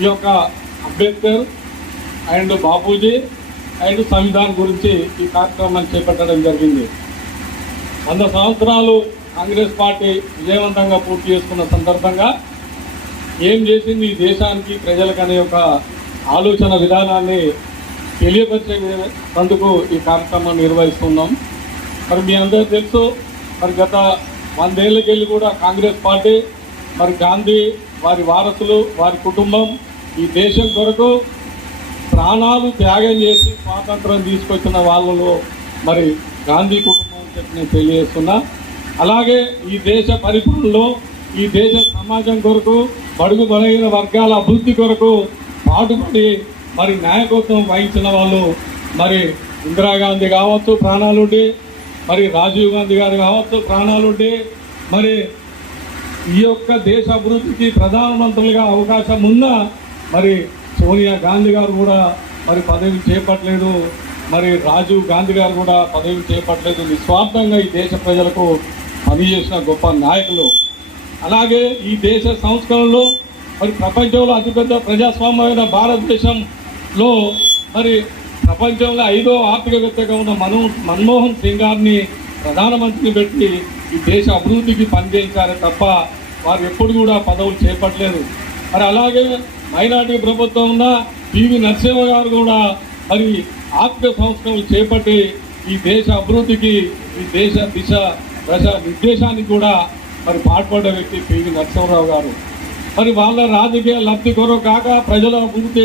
ఈ యొక్క Ambedkar and Bapuji and Samvidhan గురించి ఈ కార్యక్రమాన్ని చేపట్టడం జరిగింది. వంద సంవత్సరాలు కాంగ్రెస్ పార్టీ విజయవంతంగా పూర్తి చేసుకున్న సందర్భంగా ఏం చేసింది ఈ దేశానికి ప్రజలకు అనే ఒక ఆలోచన విధానాన్ని తెలియపరిచేందుకు ఈ కార్యక్రమాన్ని నిర్వహిస్తున్నాం. మరి మీ అందరూ తెలుసు మరి గత వందేళ్ళకెళ్ళి కూడా కాంగ్రెస్ పార్టీ మరి గాంధీ వారి వారసులు వారి కుటుంబం ఈ దేశం కొరకు ప్రాణాలు త్యాగం చేసి స్వాతంత్రం తీసుకొచ్చిన వాళ్ళలో మరి గాంధీ కుటుంబం చెప్పి నేను తెలియజేస్తున్నా. అలాగే ఈ దేశ పరిపాలనలో ఈ దేశ సమాజం కొరకు బడుగు బలహీన వర్గాల అభివృద్ధి కొరకు పాటుపడి మరి నాయకత్వం వహించిన వాళ్ళు మరి ఇందిరాగాంధీ కావచ్చు ప్రాణాలుండి మరి రాజీవ్ గాంధీ గారు కావచ్చు ప్రాణాలుండి మరి ఈ యొక్క దేశ అభివృద్ధికి ప్రధానమంత్రులుగా అవకాశం ఉన్నా మరి సోనియా గాంధీ గారు కూడా మరి పదవి చేపట్టలేదు. మరి రాజీవ్ గాంధీ గారు కూడా పదవి చేపట్టలేదు. నిస్వార్థంగా ఈ దేశ ప్రజలకు పనిచేసిన గొప్ప నాయకులు. అలాగే ఈ దేశ సంస్కరణలో మరి ప్రపంచంలో అతిపెద్ద ప్రజాస్వామ్యమైన భారతదేశంలో మరి ప్రపంచంలో ఐదో ఆర్థికవేత్తగా ఉన్న మను మన్మోహన్ సింగ్ గారిని ప్రధానమంత్రిని పెట్టి ఈ దేశ అభివృద్ధికి పనిచేశారే తప్ప వారు ఎప్పుడు కూడా పదవులు చేపట్టలేదు. మరి అలాగే మైనార్టీ ప్రభుత్వం ఉన్న పివి నరసింహ గారు కూడా మరి ఆర్థిక సంస్కరణలు చేపట్టి ఈ దేశ అభివృద్ధికి ఈ దేశ దిశ దశ నిర్దేశానికి కూడా మరి పాటుపడ్డ వ్యక్తి పివి నరసింహరావు గారు. మరి వాళ్ళ రాజకీయ లబ్ధి కొరకు కాక ప్రజల అభివృద్ధి